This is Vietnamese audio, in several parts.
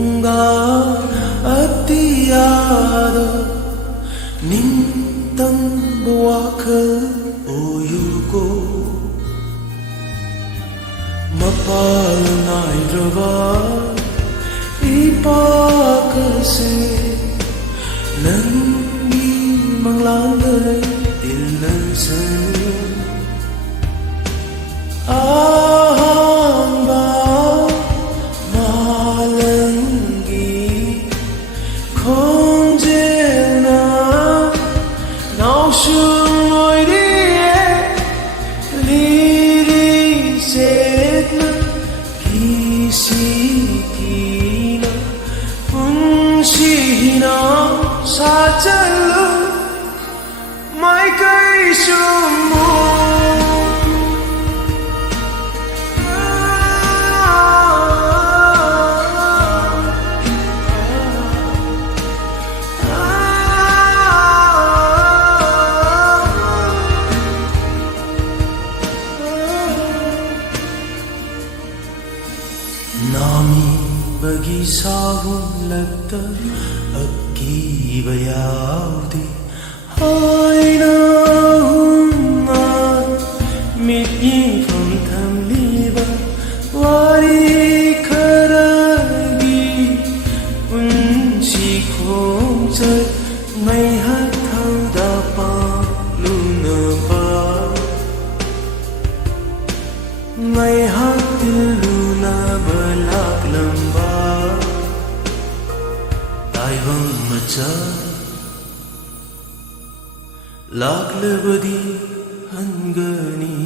ꯅꯪꯒ ꯑꯇꯤꯌꯥꯗ ꯅꯤꯡꯇꯝꯕ ꯋꯥꯈꯜ ꯑꯣꯏꯌꯨꯀꯣ ꯃꯄꯥꯜ ꯅꯥꯏꯗ꯭ꯔꯕ ꯏꯄꯥꯛ ꯑꯁꯤ ꯅꯪꯒꯤ ꯃꯪꯂꯥꯟꯗ ꯇꯤꯜꯂꯁꯅꯨ ꯑꯍꯥꯟꯕ 마랑기 콘제나 나우슈모이리에 리리셋나 기시기나 분시나 사절로 마이카이슈모 नामी बगी साहुलता अकीबा यावदी हायना हुन्ना मिट्यिंफम थमलीबा वारी खरागी उनसी खोंचत मैहत थौदा पालुनबा मैहत तिलुनबा laklambar taibang macha laklabadi hangani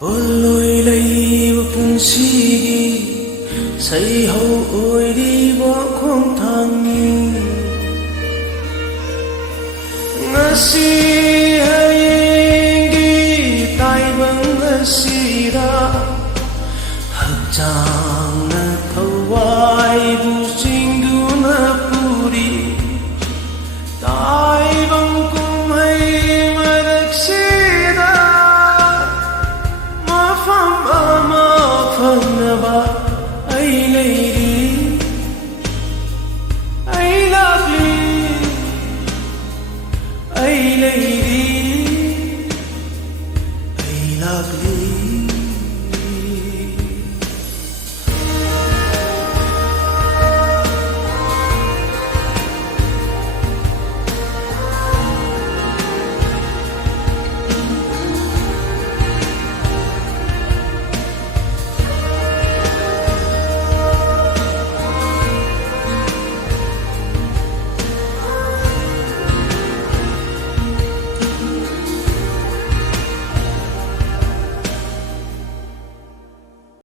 Poloi leiba punsigi saihau oiriba khongthangi ngasi hayengi taibang asira hakchangna thawai bu